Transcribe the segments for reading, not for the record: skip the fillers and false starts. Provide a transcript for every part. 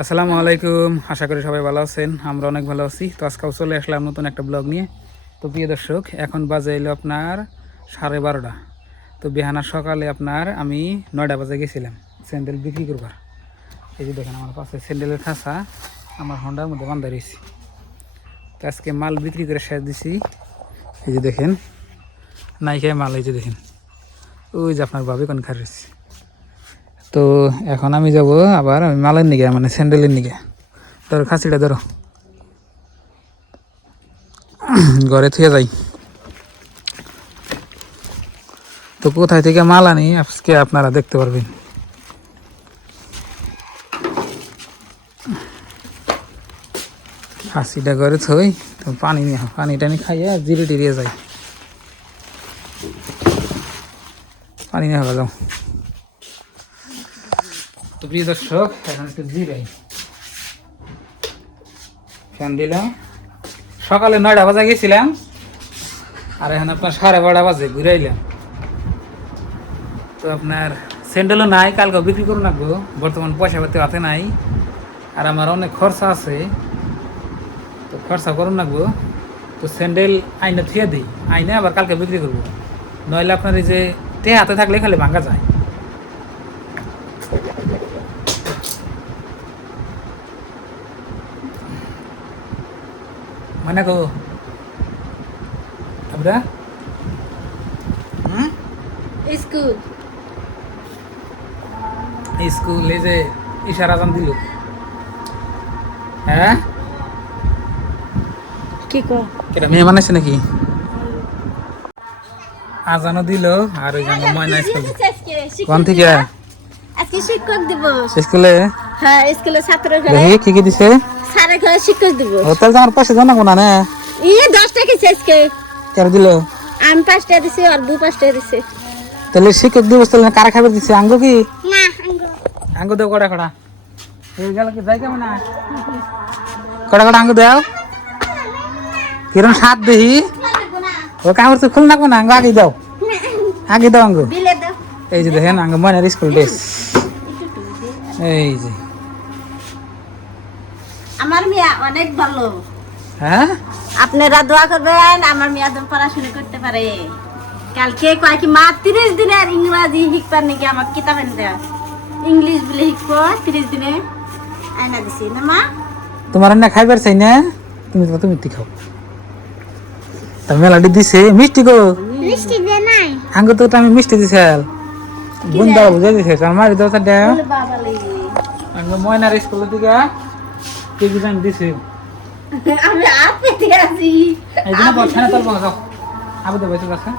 আসসালামু আলাইকুম, আশা করি সবাই ভালো আছেন। আমরা অনেক ভালো আছি। তো আজকেও চলে আসলাম নতুন একটা ব্লগ নিয়ে। তো প্রিয় দর্শক, এখন বাজে এলো আপনার 12:30। তো বেহানার সকালে আমি 9টা বাজে গেছিলাম স্যান্ডেল বিক্রি করবার। এই যে দেখেন আমার পাশে স্যান্ডেলের খাঁচা আমার হন্ডার মধ্যে বান্ধা রয়েছি। তো আজকে মাল বিক্রি করে শেষ দিছি। এই যে দেখেন নাইকায় মাল, এই যে দেখেন ওই যে আপনার ভাবি কোন খার রয়েছে। তো এখন আমি যাব আবার আমি মালের নিগে, মানে স্যান্ডেলের নিগে। ধরো খাসিটা ধরো, ঘরে থুয়ে যাই। তো কোথায় থেকে মাল আনি আজকে আপনারা দেখতে পারবেন। খাসিটা ঘরে থই, তো পানি নিয়ে পানি টানি খাইয়ে জিরে টিরিয়ে যাই। পানি নিয়ে হবে যাও। তো প্রিয় দর্শক, এখন একটু জিরাই, ফ্যান দিলাম। সকালে 9টা বাজে গেছিলাম, আর এখন আপনার 12:30 বাজে ঘুরাইলাম। তো আপনার স্যান্ডেলও নাই, কালকেও বিক্রি করুন রাখবো। বর্তমান পয়সা পাতি হাতে নাই, আর আমার অনেক খরচা আছে, তো খরচা করুন রাখবো। তো স্যান্ডেল আইনে থুয়ে দিই, আইনে আবার কালকে বিক্রি করবো। নইলে আপনার এই যে হাতে থাকলে খালি ভাঙা যায়। মানে গো আমরা স্কুল স্কুলে যে ইশারা জান দিল, হ্যাঁ কি কর এটা মেয়ে বানাইছে নাকি? আজানও দিল, আর ওই জন্য ময়না স্কুল কোন থেকে আজকে শিক্ষক দিবস। স্কুলে হ্যাঁ, স্কুলে ছাত্র ঘরে দেখি কি কি দিছে। স্যারের ঘরে শিক্ষক দিবস। ও তাহলে আমার পাশে জানাবো না? ই 10 টাকা আজকে কেন দিল? আমি 5 টাকা দিছি আর 5 টাকা দিছে। তাহলে শিক্ষক দিবস তাহলে কারা খাবার দিচ্ছে? আঙ্গো কি না, আঙ্গো দেও কড়া কড়া এই গেল কি যাই কেমন না কড়া কড়া আঙ্গো দেও কিরম স্বাদ দেহি। ও কামড় তো খুল নাকবো না, আঙ্গো আগে দাও, আগে দাও আঙ্গো। বিলে দাও। এই যে দেখেন আঙ্গো ময়নার স্কুল ড্রেস। এই যে আমার মেয়ে অনেক ভালো। হ্যাঁ, আপনারা দোয়া করবেন আমার মেয়ে যেন পড়াশোনা করতে পারে। কালকে কয় কি মা 30 দিনের ইংরেজি শিখবার নাকি আমার কিতাব এনে দেয়। ইংলিশ বলে শিখবো 30 দিনে আয়না দিছি না মা। তোমার না খাইবার চাই না, তুমি তো মিষ্টি খাও। তার মেলাটি দিছে মিষ্টি গো, মিষ্টি দে নাই আঙ্গো তো আমি মিষ্টি দিছাল বুন্দা বুঝাই দিছে আমার দোতা দেও। বলে বাবা লাগি আঙ্গো ময়নার স্কুল থেকে কি কি জান দিছে। আমি আর পেতে আছি। এই দিন বছরে তোর বড় যাও আবু দে বসে আছে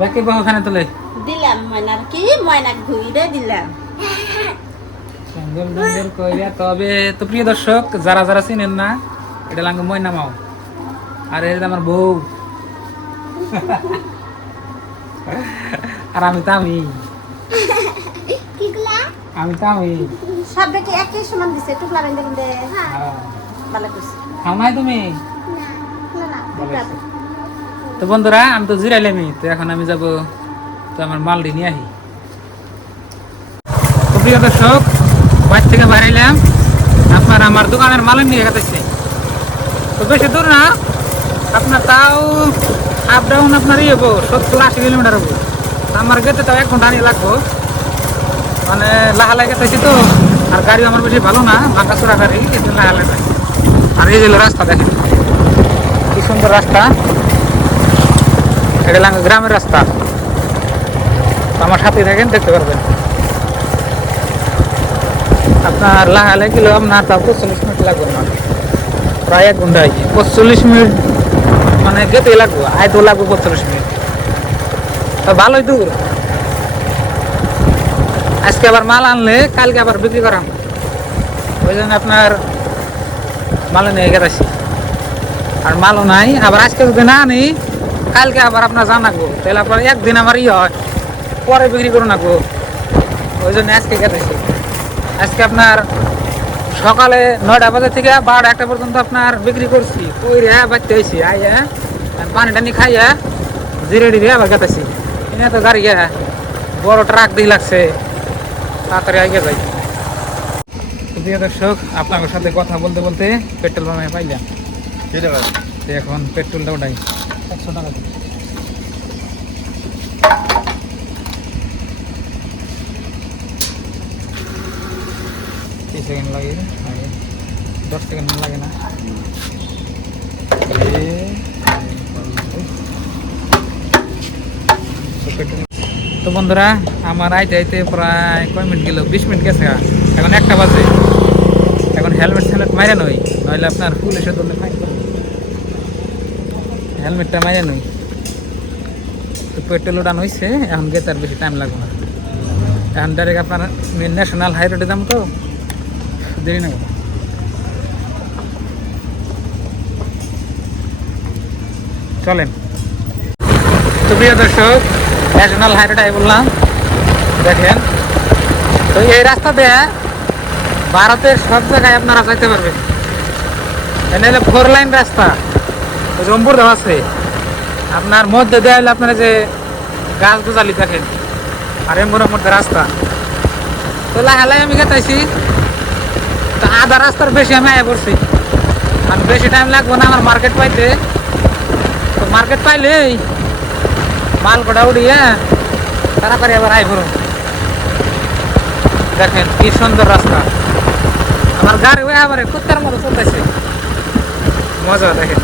বাকি বহু খানে তোলে দিলাম ময়নার কি ময়না ঘুরে দিলাম। সুন্দর সুন্দর কইরা। তবে তো প্রিয় দর্শক, যারা যারা চিনেন না, এটা লাঙ্গ ময়না মাও, আর এটা আমার বউ, আর আমি তামি, কিগুলা আমি তামি। সবটা কি একই সমান দিছে টুকলা বেঁধে বেঁধে। হ্যাঁ ভালো করছে। খাও নাই তুমি? না না টুকলা। তো বন্ধুরা, আমি তো জিরাইলামি, তো এখন আমি যাব তো আমার মালটি নিয়ে আহি। তো প্রিয় দর্শক, বাড়ি থেকে বাড়াইলাম, আপনার আমার দোকানের মাল নিয়ে গেছে। তো বেশি দূর না, আপনার তাও আপ ডাউন আপনার 70-80 কিলোমিটার হবো। আমার গেতে তাও 1 ঘন্টা নিয়ে লাগবো, মানে লাহালাই গেতেছি তো। আর গাড়ি আমার বেশি ভালো না, ভাঙাচোরা গাড়ি, এই জন্য লাহালাই যায়। আর এই যে রাস্তা দেখেন কি সুন্দর রাস্তা, এটা লাগে গ্রামের রাস্তা। আমার সাথে থাকেন, দেখতে পারবেন। আপনার লাহালাই গেলেও আপনার তাও 45 মিনিট লাগবে না, প্রায় 1 ঘন্টা। 45 মিনিট মানে গেতে লাগবো, আইতেও লাগবো 45 মিনিট। তো ভালোই দূর। আজকে আবার মাল আনলে কালকে আবার বিক্রি করাম, ওই জন্য আপনার মালও নিয়ে গেছি। আর মালও নাই, আবার আজকে যদি না আনি কালকে আবার আপনার জানাবো, তাহলে আপনার একদিন আমার হয় পরে বিক্রি করুন রাখবো। ওই জন্য আজকে গেতেছি। আজকে আপনার সকালে 9টা বাজে থেকে 12টা-1টা পর্যন্ত আপনার বিক্রি করছি। ওই রে বাড়তে হয়েছি, আইয়া পানি টানি খাইয়া জিরে ডিরে আবার গেতেছি। এনে তো গাড়ি বড় ট্রাক দিয়ে লাগছে, তাড়াতাড়ি আগে যাই। প্রিয় দর্শক, আপনাদের সাথে কথা বলতে বলতে পেট্রোল পাম্পে পাইলাম। এখন পেট্রোলটা ওটাই 100 টাকা। কি সেকেন্ড লাগে? 10 সেকেন্ড লাগে না। তো বন্ধুরা, আমার আইতে আইতে প্রায় কয় মিনিট গেল, 20 মিনিট গেছে। এখন 1টা বাজে। এখন হেলমেট মাইরা নই, নইলে আপনার পুলিশের জন্য ফাইন করবে। হেলমেটটা মাইরা নই। তো পেট্রোল উঠানো হয়েছে, এখন গেতে আর বেশি টাইম লাগবে না। এখন ডাইরেক্ট আপনার ন্যাশনাল হাই রোডে যাবো, তো দেরি না। চলেন। তো প্রিয় দর্শক, ন্যাশনাল হাই রোডে বললাম, দেখেন। তো এই রাস্তা দিয়ে ভারতের সব জায়গায় আপনারা যাইতে পারবেন। এনে হলো 4 লাইন রাস্তা, রংপুর দেওয়া আছে। আপনার মধ্যে দেওয়া হলে আপনারা যে গাছ গোজালি দেখেন, আর এমনের মধ্যে রাস্তা। তো লাহালাই আমি গেতাইছি, তো আধা রাস্তার বেশি আমি আয়া পড়ছি। আমি বেশি টাইম লাগবো না আমার মার্কেট পাইতে। তো মার্কেট পাইলেই মাল কটা উড়িয়ে তাড়াতাড়ি আবার আই ভরুন। দেখেন কি সুন্দর রাস্তা। আমার গাড়ি ওই আবার কুত্তার মতো চলতেছে, মজা। দেখেন,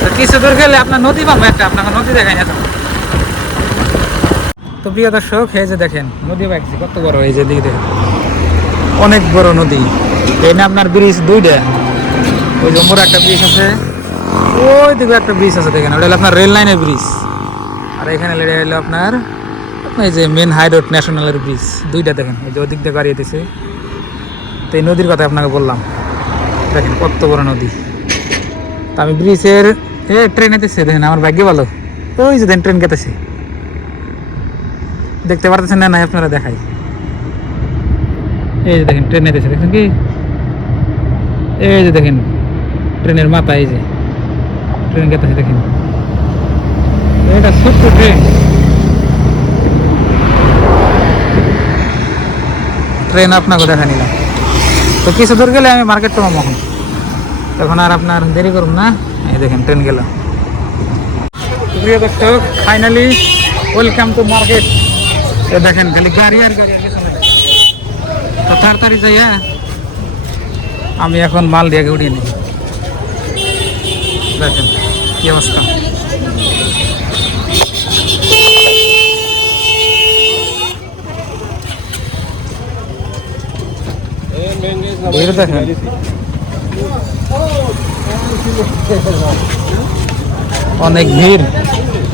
তো কিছু দূর গেলে আপনার নদী পাবো একটা, আপনাকে নদী দেখাই না। তো প্রিয় দর্শক, এই যে দেখেন নদী পাইছি কত বড়। এই যে দিকে দেখেন অনেক বড় নদী। এই না আপনার ব্রিজ 2টা। ওই যে মোড় একটা ব্রিজ আছে, ওই দিকে একটা ব্রিজ আছে দেখেন, ওটা হলো আপনার রেল লাইনের ব্রিজ। আর এখানে লেগে হলো আপনার এই যে মেন হাই রোড ন্যাশনালের ব্রিজ 2টা দেখেন। এই যে ওদিক দিয়ে গাড়ি যেতেছে। তো এই নদীর কথা আপনাকে বললাম, দেখেন কত বড় নদী। তো আমি ব্রিজের ট্রেন এতেছে, দেখেন আমার ভাগ্য ভালো। ওই যে দেখেন ট্রেন গেতেছে, দেখতে পারতেছেন না? নাই আপনারা দেখাই। এই যে দেখেন ট্রেন এতেছে, দেখেন কি? এই যে দেখেন ট্রেনের মাথা, এই যে ট্রেন গেতেছে দেখেন। এটা ছোট্ট ট্রেন, ট্রেন আপনাকে দেখা নিলাম। তো কিছু দূর গেলে আমি মার্কেট পাবো। এখন আর আপনার দেরি করুন না। এই দেখেন ট্রেন গেল। প্রিয় দর্শক, ফাইনালি ওয়েলকাম টু মার্কেট। দেখেন খালি গাড়ি আর গাড়ি। তো তাড়াতাড়ি যাইয়া আমি এখন মাল দিয়ে উঠিয়ে নিই। দেখেন কি অবস্থা। দেখেন অনেক ভিড়।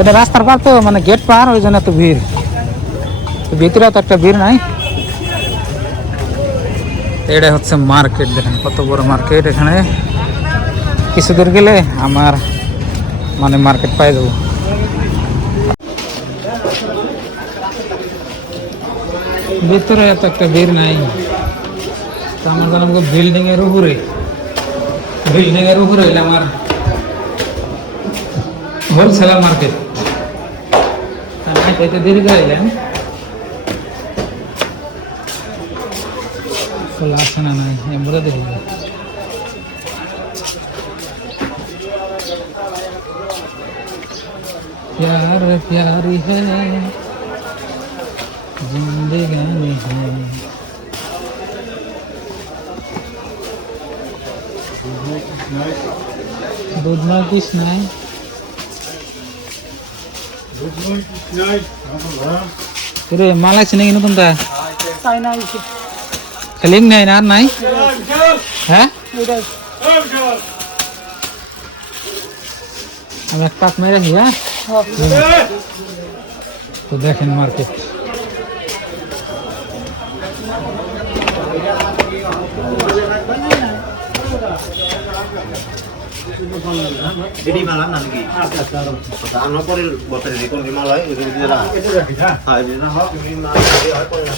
এটা রাস্তার পার তো, মানে গেট পার, ওই জন্য এত ভিড়। ভিতরে তো একটা ভিড় নাই। এটা হচ্ছে মার্কেট, দেখেন কত বড় মার্কেট। এখানে কিছু দূর গেলে আমার মানে মার্কেট পাই যাবো। ভিতরে এত একটা ভিড় নাই। তো আমার জানাম বিল্ডিং এর উপরে হইলে আমার হোলসেলার মার্কেট। এতে দেরি করাইলেন, আসে না নাই এমরা দেখি। प्यार प्यारी है जिंदगानी है। दूध ना किस নাই রে মাল আছে নাকি নতুনটা? তাই না, খালি নাই না, আর নাই। হ্যাঁ, আমি এক পাক মেরে রাখি। হ্যাঁ, তো দেখেন market. Jadi malam nanti. Ano po rin bote dito di malay itu dia lah. Ah, di na ho ini malam dia ay po na.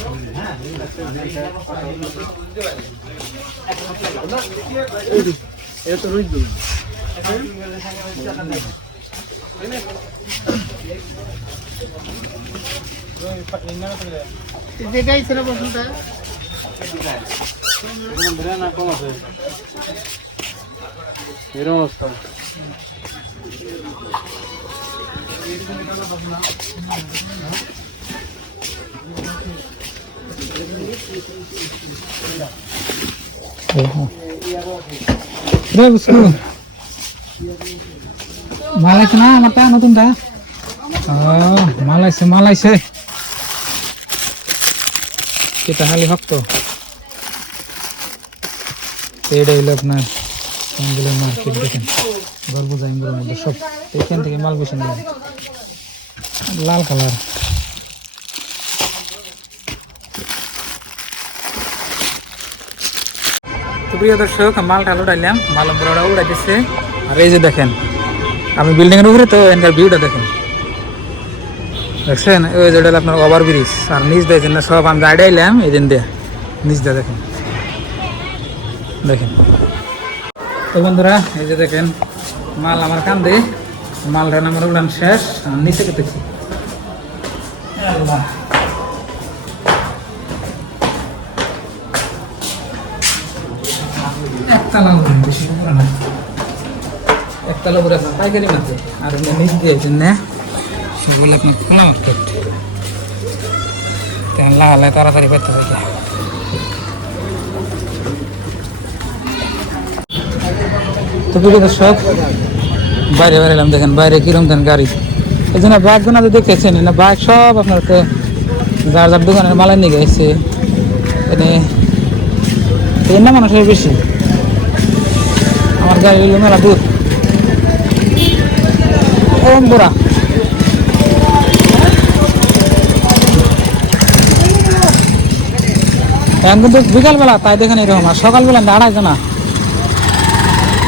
Ito rin dun. যেটাই ছিল বসুনটা না কম আছে এরকম অবস্থা মাল আছে না আমারটা নতুনটা মাল আইছে এটা খালি ভক্ত এটা হইলো আপনার মার্কেট দেখেন গল্প জাইমগুলোর মধ্যে সব এখান থেকে মাল বেশি নেই লাল কালার তো প্রিয় দর্শক মাল ঢালো ডাইলাম মাল বড় উড়াইতেছে আর এই যে দেখেন আমি বিল্ডিং এর উপরে তো এখানকার ভিউটা দেখেন দেখছেন ওই যে আপনার ওভার ব্রিজ আর নিচ দেখছেন না সব আমি গাড়ি আইলাম এই দিন দিয়ে নিচ দিয়ে দেখেন দেখেন তো বন্ধুরা এই যে দেখেন মাল আমার কান্দে মালটা আমার উড়ান শেষ আর নিচে কেটেছি একতলা উড়ান বেশি উপরে না একতলা উপরে আছে পাইকারি মাত্র আর নিচ দিয়েছেন না বলে আপনি খানা মার্কেট লাগালে তাড়াতাড়ি করতে পারবে তো প্রিয় দর্শক বাইরে বেরোলাম দেখেন বাইরে কিরম দেন গাড়ি এই জন্য বাইকগুলো তো দেখেছেন না বাইক সব আপনার তো যার যার দোকানের মালাই নিয়ে গেছে এনে এর না মানুষের বেশি আমার গাড়ি হইলো মেলা দূর ওম বোরা এখন কিন্তু বিকালবেলা তাই দেখেন এরকম আর সকালবেলা দাঁড়াইছে না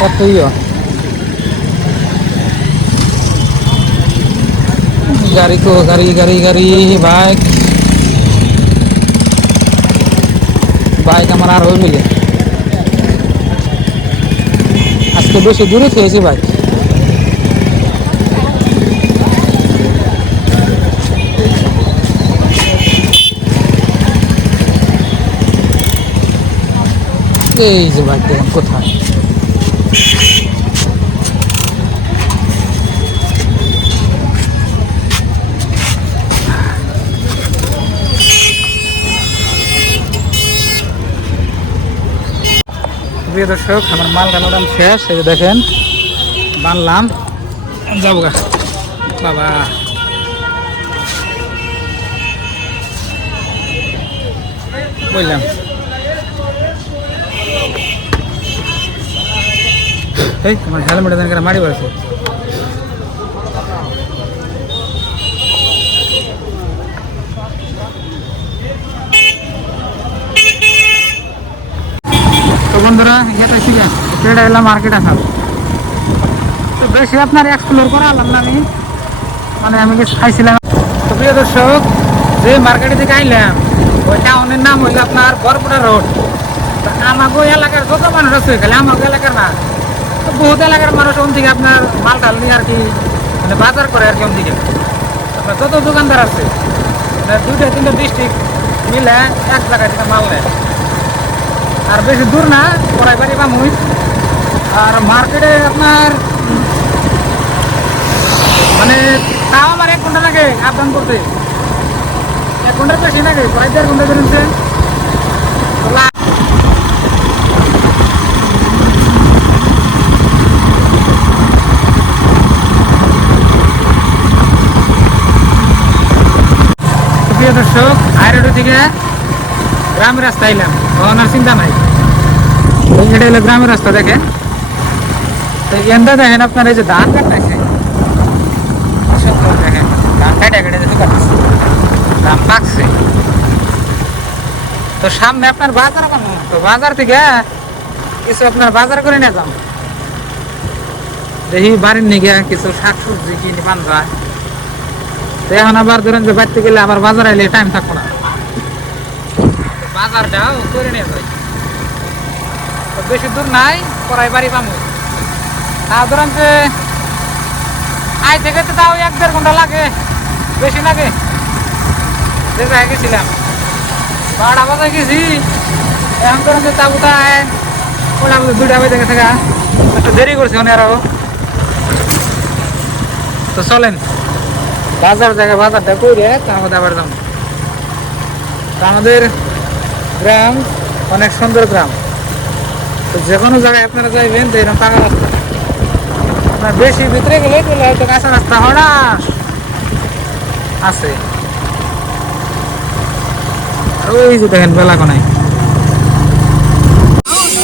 এত গাড়ি তো গাড়ি গাড়ি গাড়ি বাইক বাইক আমার আর হয়ে মিলে আজকে বেশি দূরে খেয়েছি বাইক এই যে বাইক দেখেন কোথায় প্রিয় দর্শক আমার মাল টানাটান শেষ এই যে দেখেন বানলাম যাবো গা বাবা বললাম এই তোমার হেলমেট দেন করে মারি বলছে তো বন্ধুরা এটা ছিল এটা এলাম মার্কেট আসাম তো বেশি আপনার এক্সপ্লোর করা আলাম না আমি মানে আমি খাইছিলাম তো প্রিয় দর্শক যে মার্কেটে থেকে আইলাম ওই টাউনের নাম হইলো আপনার বরপুরা রোড তো আমাকে এলাকার যত মানুষ আছে খালি আমাকে এলাকার না তো বহুত এলাকার মানুষ ওন থেকে আপনার মাল টাল নিয়ে আর কি মানে বাজার করে আর কি ওন থেকে আপনার যত দোকানদার আছে দুইটা তিনটা ডিস্ট্রিক্ট মিলে এক জায়গায় থেকে মাল নেয় আর বেশি দূর না পড়াই পারি বা মুই আর মার্কেটে আপনার মানে তাও আমার 1 ঘন্টা লাগে আপ ডাউন করতে 1 ঘন্টার বেশি লাগে প্রায় 1.5 ঘন্টা বেরোচ্ছে প্রিয় দর্শক হাইরোড থেকে গ্রামের রাস্তা এলাম ওনার চিন্তা নাই এটা হলো গ্রামের রাস্তা দেখেন তো এনটা দেখেন আপনার এই যে ধান কাটতেছে দেখেন ধান কাটে কেটে দেখে কাটতেছে ধান পাকছে তো সামনে আপনার বাজার বানানো তো বাজার থেকে কিছু আপনার বাজার করে নিয়ে যান দেখি বাড়ির নিয়ে কিছু শাকসবজি কিনে পান যায় তো এখন আবার ধরেন যে বাড়তে গেলে আবার বাজার আইলে টাইম থাকবো না বাজারটাও করে নিয়ে যায় তো বেশি দূর নাই পড়াই বাড়ি পাবো তা ধরেন যে আই থেকে তো তাও 1-1.5 ঘন্টা লাগে বেশি লাগে যে জায়গায় গেছিলাম 12টা বাজে গেছি এখন তো তাবুতায় ওটা 2টা বাজে থাকা একটু দেরি করছি উনি আরো তো চলেন বাজারটা করে তারপর আবার যাবো আমাদের গ্রাম অনেক সুন্দর গ্রাম তো যে কোনো জায়গায় আপনারা যাইবেন তো এরকম পাকা রাস্তা আপনার বেশি ভিতরে গেলে হয়তো কাঁচা রাস্তা হঠাৎ আছে ওই যে দেখেন বেলা কোনায়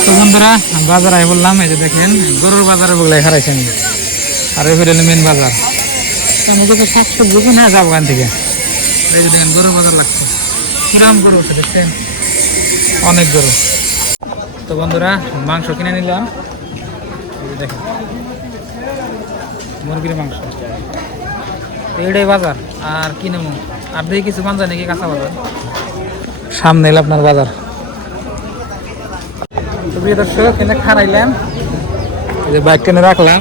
তো বন্ধুরা বাজার আই বললাম এই যে দেখেন গরুর বাজারে বগলাই হারাইছেন আর এই হলো মেন বাজার আমাদের তো শাকসবজি কিনা যাবো ওখান থেকে এই যে দেখেন গরুর বাজার লাগছে কিরম গরু আছে দেখছেন অনেক গরু তো বন্ধুরা মাংস কিনে নিলাম এই যে দেখেন মুরগির মাংস এইটাই বাজার আর কি নেবো আর দেখি কিছু পান যায় নাকি কাঁচা বাজার সামনে এলো আপনার বাজার তো প্রিয় দর্শক এখানে খারাইলাম এই যে বাইক টেনে রাখলাম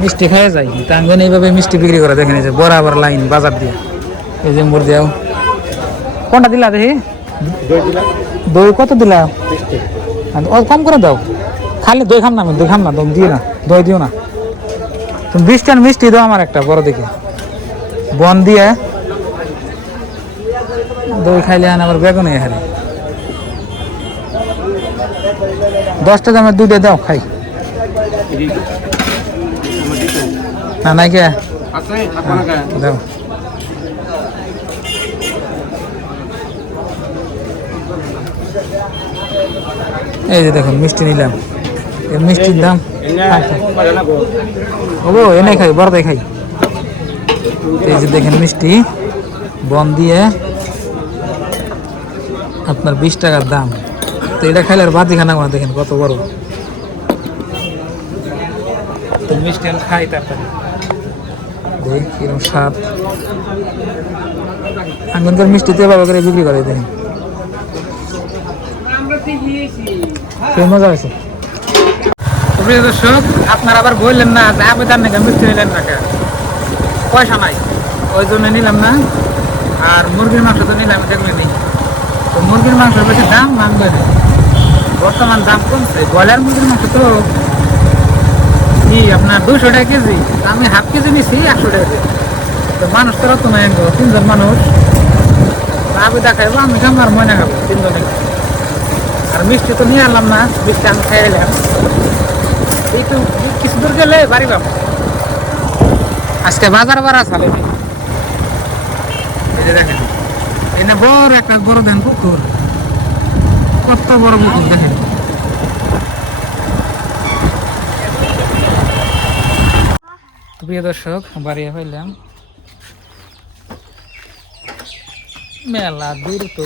মিষ্টি খাইয়ে যাই টাঙ্গন এইভাবে মিষ্টি বিক্রি করে দেখেন এই যে বরাবর লাইন বাজার দিয়ে এই যে মোর দিয়াও কোনটা দিলা দেখি দই কত দিলা কম করে দাও খালি দই খাম না আমি দই খাম না দই দিয়ে না দই দিও না তুমি 20 টান মিষ্টি দাও আমার একটা বড় দেখে বন দিয়ে দই খাইলে আবার বেগুনে হারে 10টা দামের 2টা দাও খাই না নাই কে দাও এই যে দেখুন মিষ্টি নিলাম এই মিষ্টির দাম ও এনে খাই বড়দাই খাই এই যে দেখেন মিষ্টি বন দিয়ে আপনার 20 টাকার দাম তো এটা খাইলে আর বাজি খানা করে দেখেন কত বড় তো মিষ্টি খাই তারপরে দেখ কিরকম স্বাদ আঙ্গনকার মিষ্টিতে বাবা করে বিক্রি করে দেখেন মজা হয়েছে প্রিয় দর্শক আপনারা আবার বললেন না যে আবেদন নাকি মিষ্টি নিলেন না পয়সা নাই ওই জন্য নিলাম না আর মুরগির মাংস তো নিলাম দেখলে নেই তো মুরগির মাংস বেশি দাম মানবে না বর্তমান দাম কমছে ব্রয়লার মুরগির মাংস তো কি আপনার 200 টাকা কেজি আমি হাফ কেজি নিছি 100 টাকা তো মানুষ তো রত নাই 3জন মানুষ আবেদা খাইবো আমি খাবো আর ময়না খাবো 3জনে আর মিষ্টি তো নিয়ে আনলাম না মিষ্টি আমি খাই এলাম একটু কিছু দূর গেলে বাড়ি পাবো আজকে বাজার বাড়া চালে এই যে দেখেন এনে বড় একটা বড় দেন পুকুর কত বড় পুকুর দেখেন প্রিয় দর্শক বাড়ি হইলাম মেলা দূর তো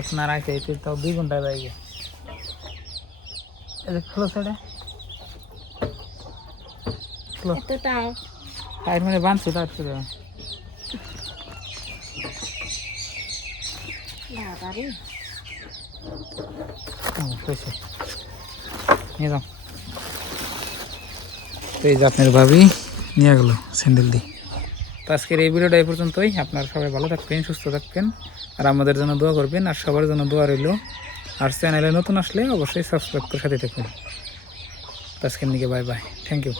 আপনার আইতে তাও 2 ঘন্টা লাগে খোলো সেটা টায়ার মানে বাঁধছো তার নিয়ে যাও তো এই যে আপনার ভাবি নিয়ে গেল স্যান্ডেল দিয়ে তো আজকের এই ভিডিওটা এই পর্যন্তই আপনারা সবাই ভালো থাকবেন সুস্থ থাকবেন আর আমাদের জন্য দোয়া করবেন আর সবার জন্য দোয়া রইল আর চ্যানেলে নতুন আসলে অবশ্যই সাবস্ক্রাইব করে সাথে থাকবেন তো আজকের দিকে বাই বাই থ্যাংক ইউ